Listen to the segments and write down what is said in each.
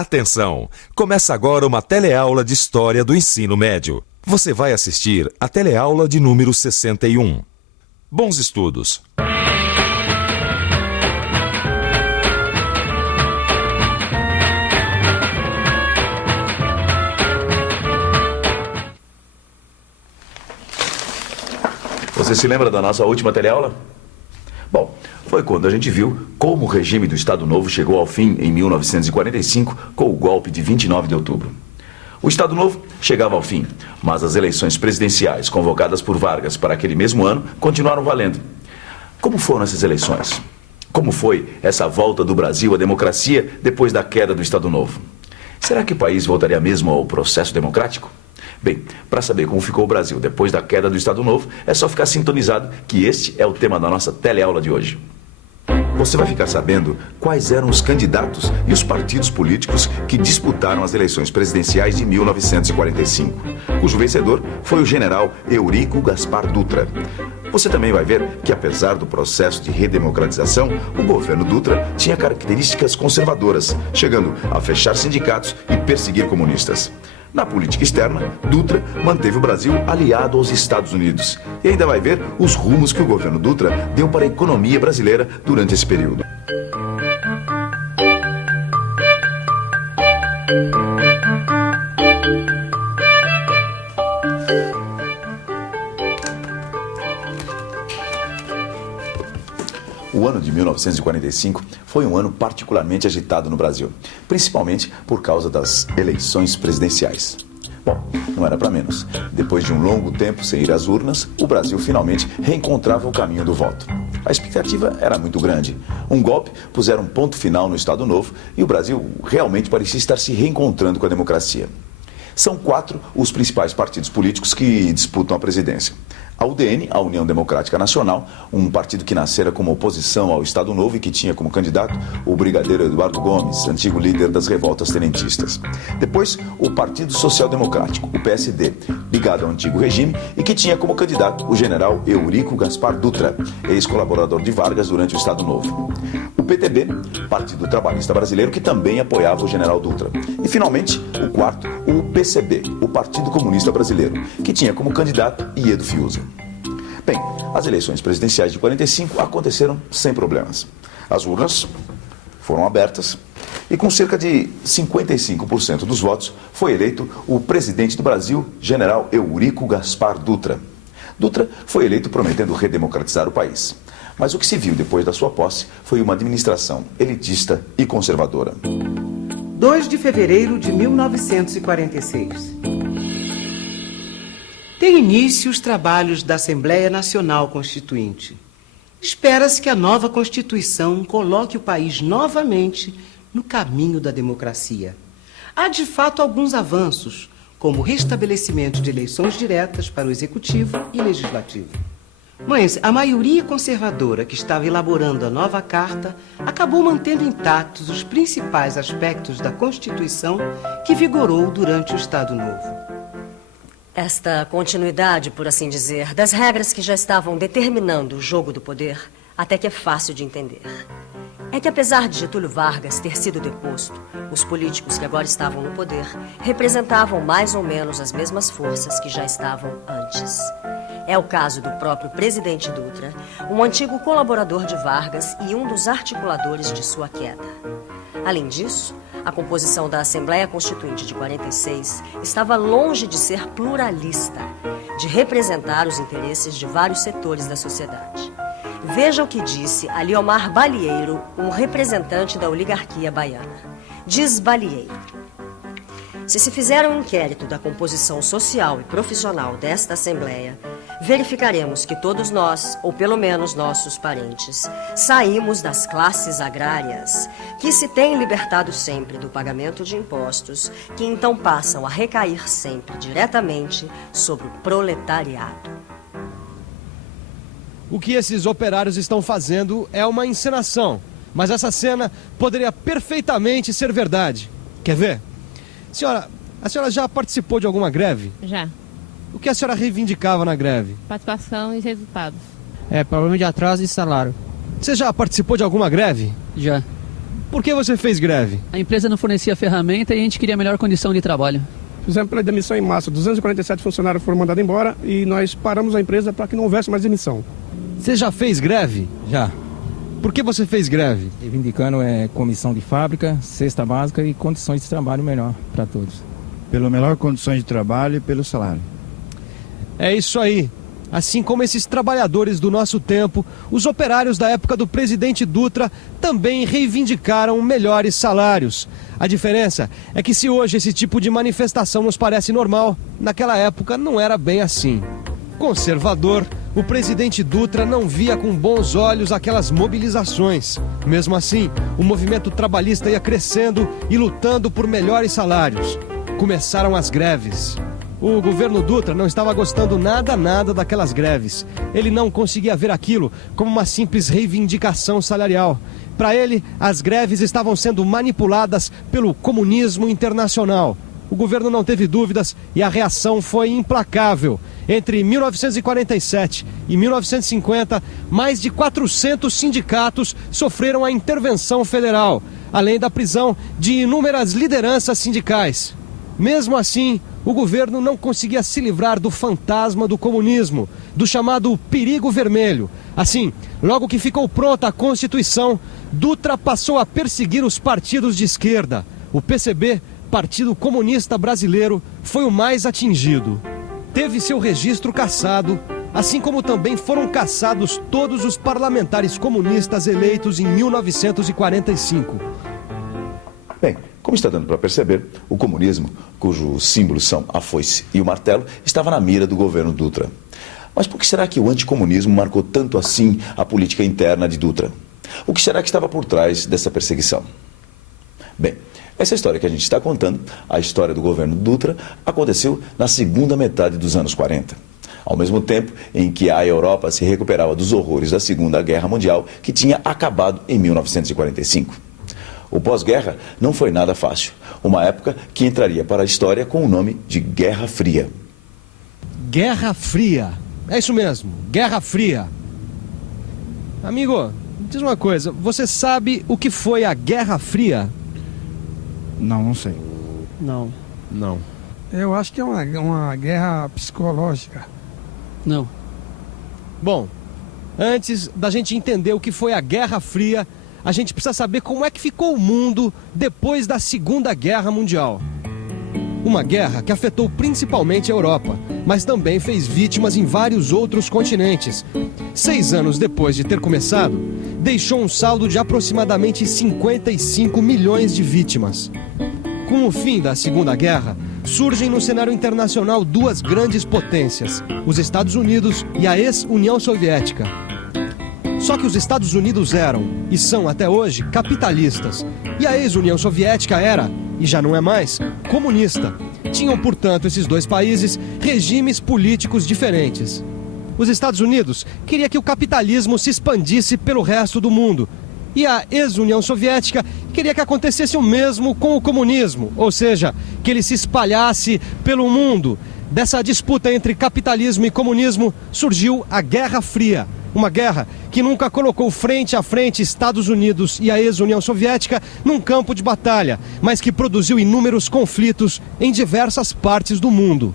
Atenção! Começa agora uma teleaula de História do Ensino Médio. Você vai assistir a teleaula de número 61. Bons estudos! Você se lembra da nossa última teleaula? Bom, foi quando a gente viu como o regime do Estado Novo chegou ao fim em 1945 com o golpe de 29 de outubro. O Estado Novo chegava ao fim, mas as eleições presidenciais convocadas por Vargas para aquele mesmo ano continuaram valendo. Como foram essas eleições? Como foi essa volta do Brasil à democracia depois da queda do Estado Novo? Será que o país voltaria mesmo ao processo democrático? Bem, para saber como ficou o Brasil depois da queda do Estado Novo, é só ficar sintonizado que este é o tema da nossa teleaula de hoje. Você vai ficar sabendo quais eram os candidatos e os partidos políticos que disputaram as eleições presidenciais de 1945, cujo vencedor foi o general Eurico Gaspar Dutra. Você também vai ver que, apesar do processo de redemocratização, o governo Dutra tinha características conservadoras, chegando a fechar sindicatos e perseguir comunistas. Na política externa, Dutra manteve o Brasil aliado aos Estados Unidos. E ainda vai ver os rumos que o governo Dutra deu para a economia brasileira durante esse período. O ano de 1945 foi um ano particularmente agitado no Brasil, principalmente por causa das eleições presidenciais. Bom, não era para menos. Depois de um longo tempo sem ir às urnas, o Brasil finalmente reencontrava o caminho do voto. A expectativa era muito grande. Um golpe puseram um ponto final no Estado Novo e o Brasil realmente parecia estar se reencontrando com a democracia. São 4 os principais partidos políticos que disputam a presidência. A UDN, a União Democrática Nacional, um partido que nascera como oposição ao Estado Novo e que tinha como candidato o brigadeiro Eduardo Gomes, antigo líder das revoltas tenentistas. Depois, o Partido Social Democrático, o PSD, ligado ao antigo regime e que tinha como candidato o general Eurico Gaspar Dutra, ex-colaborador de Vargas durante o Estado Novo. O PTB, Partido Trabalhista Brasileiro, que também apoiava o general Dutra. E, finalmente, o quarto, o PCB, o Partido Comunista Brasileiro, que tinha como candidato Iedo Fiuza. Bem, as eleições presidenciais de 45 aconteceram sem problemas. As urnas foram abertas e com cerca de 55% dos votos foi eleito o presidente do Brasil, general Eurico Gaspar Dutra. Dutra foi eleito prometendo redemocratizar o país. Mas o que se viu depois da sua posse foi uma administração elitista e conservadora. 2 de fevereiro de 1946. Tem início os trabalhos da Assembleia Nacional Constituinte. Espera-se que a nova Constituição coloque o país novamente no caminho da democracia. Há, de fato, alguns avanços, como o restabelecimento de eleições diretas para o Executivo e Legislativo. Mas a maioria conservadora que estava elaborando a nova Carta acabou mantendo intactos os principais aspectos da Constituição que vigorou durante o Estado Novo. Esta continuidade, por assim dizer, das regras que já estavam determinando o jogo do poder, até que é fácil de entender. É que apesar de Getúlio Vargas ter sido deposto, os políticos que agora estavam no poder representavam mais ou menos as mesmas forças que já estavam antes. É o caso do próprio presidente Dutra, um antigo colaborador de Vargas e um dos articuladores de sua queda. Além disso, a composição da Assembleia Constituinte de 46 estava longe de ser pluralista, de representar os interesses de vários setores da sociedade. Veja o que disse Aliomar Balieiro, um representante da oligarquia baiana. Diz Balieiro: se se fizer um inquérito da composição social e profissional desta Assembleia, verificaremos que todos nós, ou pelo menos nossos parentes, saímos das classes agrárias, que se têm libertado sempre do pagamento de impostos, que então passam a recair sempre diretamente sobre o proletariado. O que esses operários estão fazendo é uma encenação, mas essa cena poderia perfeitamente ser verdade. Quer ver? Senhora, a senhora já participou de alguma greve? Já. O que a senhora reivindicava na greve? Participação e resultados. Problema de atraso de salário. Você já participou de alguma greve? Já. Por que você fez greve? A empresa não fornecia ferramenta e a gente queria melhor condição de trabalho. Fizemos pela demissão em massa. 247 funcionários foram mandados embora e nós paramos a empresa para que não houvesse mais demissão. Você já fez greve? Já. Por que você fez greve? Reivindicando comissão de fábrica, cesta básica e condições de trabalho melhor para todos. Pela melhor condições de trabalho e pelo salário. É isso aí. Assim como esses trabalhadores do nosso tempo, os operários da época do presidente Dutra também reivindicaram melhores salários. A diferença é que se hoje esse tipo de manifestação nos parece normal, naquela época não era bem assim. Conservador, o presidente Dutra não via com bons olhos aquelas mobilizações. Mesmo assim, o movimento trabalhista ia crescendo e lutando por melhores salários. Começaram as greves. O governo Dutra não estava gostando nada daquelas greves. Ele não conseguia ver aquilo como uma simples reivindicação salarial. Para ele, as greves estavam sendo manipuladas pelo comunismo internacional. O governo não teve dúvidas e a reação foi implacável. Entre 1947 e 1950, mais de 400 sindicatos sofreram a intervenção federal, além da prisão de inúmeras lideranças sindicais. Mesmo assim, o governo não conseguia se livrar do fantasma do comunismo, do chamado perigo vermelho. Assim, logo que ficou pronta a Constituição, Dutra passou a perseguir os partidos de esquerda. O PCB, Partido Comunista Brasileiro, foi o mais atingido. Teve seu registro cassado, assim como também foram cassados todos os parlamentares comunistas eleitos em 1945. Bem, como está dando para perceber, o comunismo, cujos símbolos são a foice e o martelo, estava na mira do governo Dutra. Mas por que será que o anticomunismo marcou tanto assim a política interna de Dutra? O que será que estava por trás dessa perseguição? Bem, essa história que a gente está contando, a história do governo Dutra, aconteceu na segunda metade dos anos 40. Ao mesmo tempo em que a Europa se recuperava dos horrores da Segunda Guerra Mundial, que tinha acabado em 1945. O pós-guerra não foi nada fácil. Uma época que entraria para a história com o nome de Guerra Fria. Guerra Fria. É isso mesmo, Guerra Fria. Amigo, diz uma coisa, você sabe o que foi a Guerra Fria? Não sei. Não. Não. Eu acho que é uma guerra psicológica. Não. Bom, antes da gente entender o que foi a Guerra Fria, a gente precisa saber como é que ficou o mundo depois da Segunda Guerra Mundial. Uma guerra que afetou principalmente a Europa, mas também fez vítimas em vários outros continentes. 6 anos depois de ter começado, deixou um saldo de aproximadamente 55 milhões de vítimas. Com o fim da Segunda Guerra, surgem no cenário internacional duas grandes potências, os Estados Unidos e a ex-União Soviética. Só que os Estados Unidos eram, e são até hoje, capitalistas. E a ex-União Soviética era, e já não é mais, comunista. Tinham, portanto, esses dois países regimes políticos diferentes. Os Estados Unidos queria que o capitalismo se expandisse pelo resto do mundo. E a ex-União Soviética queria que acontecesse o mesmo com o comunismo, ou seja, que ele se espalhasse pelo mundo. Dessa disputa entre capitalismo e comunismo surgiu a Guerra Fria. Uma guerra que nunca colocou frente a frente Estados Unidos e a ex-União Soviética num campo de batalha, mas que produziu inúmeros conflitos em diversas partes do mundo.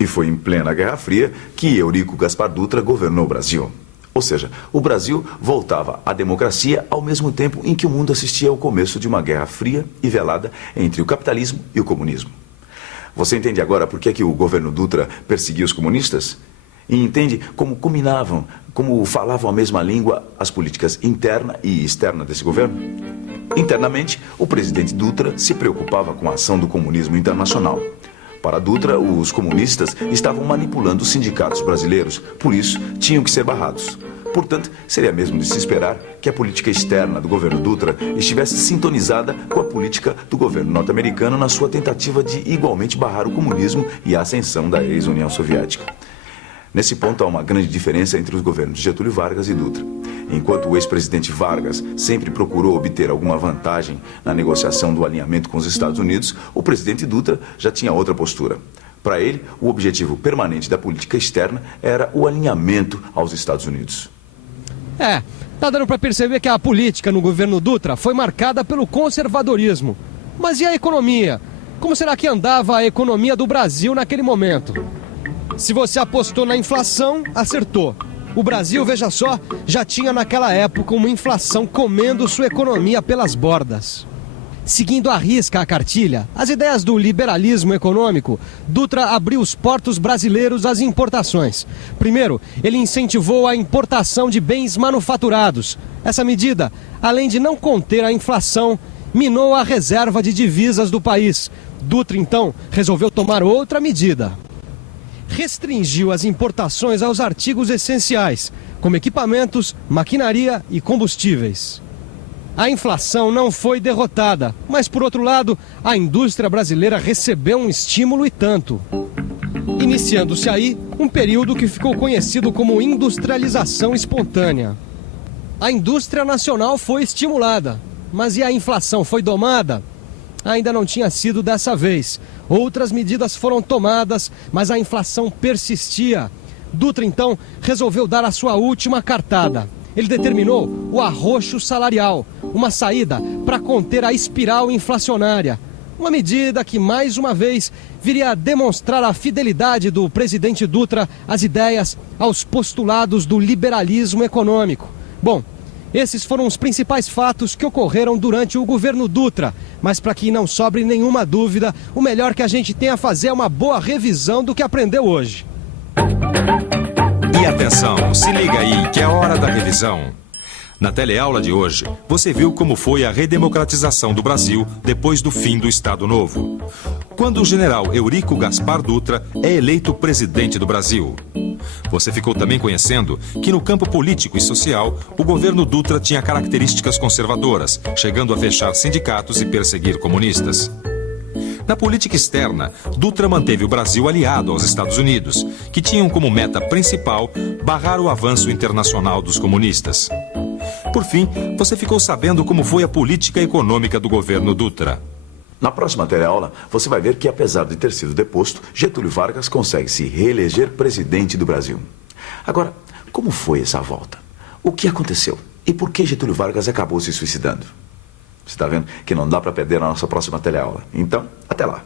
E foi em plena Guerra Fria que Eurico Gaspar Dutra governou o Brasil. Ou seja, o Brasil voltava à democracia ao mesmo tempo em que o mundo assistia ao começo de uma guerra fria e velada entre o capitalismo e o comunismo. Você entende agora por que o governo Dutra perseguia os comunistas? E entende como combinavam, como falavam a mesma língua as políticas interna e externa desse governo? Internamente, o presidente Dutra se preocupava com a ação do comunismo internacional. Para Dutra, os comunistas estavam manipulando os sindicatos brasileiros, por isso tinham que ser barrados. Portanto, seria mesmo de se esperar que a política externa do governo Dutra estivesse sintonizada com a política do governo norte-americano na sua tentativa de igualmente barrar o comunismo e a ascensão da ex-União Soviética. Nesse ponto há uma grande diferença entre os governos de Getúlio Vargas e Dutra. Enquanto o ex-presidente Vargas sempre procurou obter alguma vantagem na negociação do alinhamento com os Estados Unidos, o presidente Dutra já tinha outra postura. Para ele, o objetivo permanente da política externa era o alinhamento aos Estados Unidos. Tá dando para perceber que a política no governo Dutra foi marcada pelo conservadorismo. Mas e a economia? Como será que andava a economia do Brasil naquele momento? Se você apostou na inflação, acertou. O Brasil, veja só, já tinha naquela época uma inflação comendo sua economia pelas bordas. Seguindo à risca a cartilha, as ideias do liberalismo econômico, Dutra abriu os portos brasileiros às importações. Primeiro, ele incentivou a importação de bens manufaturados. Essa medida, além de não conter a inflação, minou a reserva de divisas do país. Dutra, então, resolveu tomar outra medida. Restringiu as importações aos artigos essenciais, como equipamentos, maquinaria e combustíveis. A inflação não foi derrotada, mas, por outro lado, a indústria brasileira recebeu um estímulo e tanto. Iniciando-se aí um período que ficou conhecido como industrialização espontânea. A indústria nacional foi estimulada, mas e a inflação foi domada? Ainda não tinha sido dessa vez. Outras medidas foram tomadas, mas a inflação persistia. Dutra, então, resolveu dar a sua última cartada. Ele determinou o arroxo salarial, uma saída para conter a espiral inflacionária. Uma medida que, mais uma vez, viria a demonstrar a fidelidade do presidente Dutra às ideias, aos postulados do liberalismo econômico. Bom, esses foram os principais fatos que ocorreram durante o governo Dutra. Mas para que não sobre nenhuma dúvida, o melhor que a gente tem a fazer é uma boa revisão do que aprendeu hoje. E atenção, se liga aí que é hora da revisão. Na teleaula de hoje, você viu como foi a redemocratização do Brasil depois do fim do Estado Novo. Quando o general Eurico Gaspar Dutra é eleito presidente do Brasil. Você ficou também conhecendo que no campo político e social, o governo Dutra tinha características conservadoras, chegando a fechar sindicatos e perseguir comunistas. Na política externa, Dutra manteve o Brasil aliado aos Estados Unidos, que tinham como meta principal barrar o avanço internacional dos comunistas. Por fim, você ficou sabendo como foi a política econômica do governo Dutra. Na próxima teleaula, você vai ver que, apesar de ter sido deposto, Getúlio Vargas consegue se reeleger presidente do Brasil. Agora, como foi essa volta? O que aconteceu? E por que Getúlio Vargas acabou se suicidando? Você está vendo que não dá para perder a nossa próxima teleaula. Então, até lá.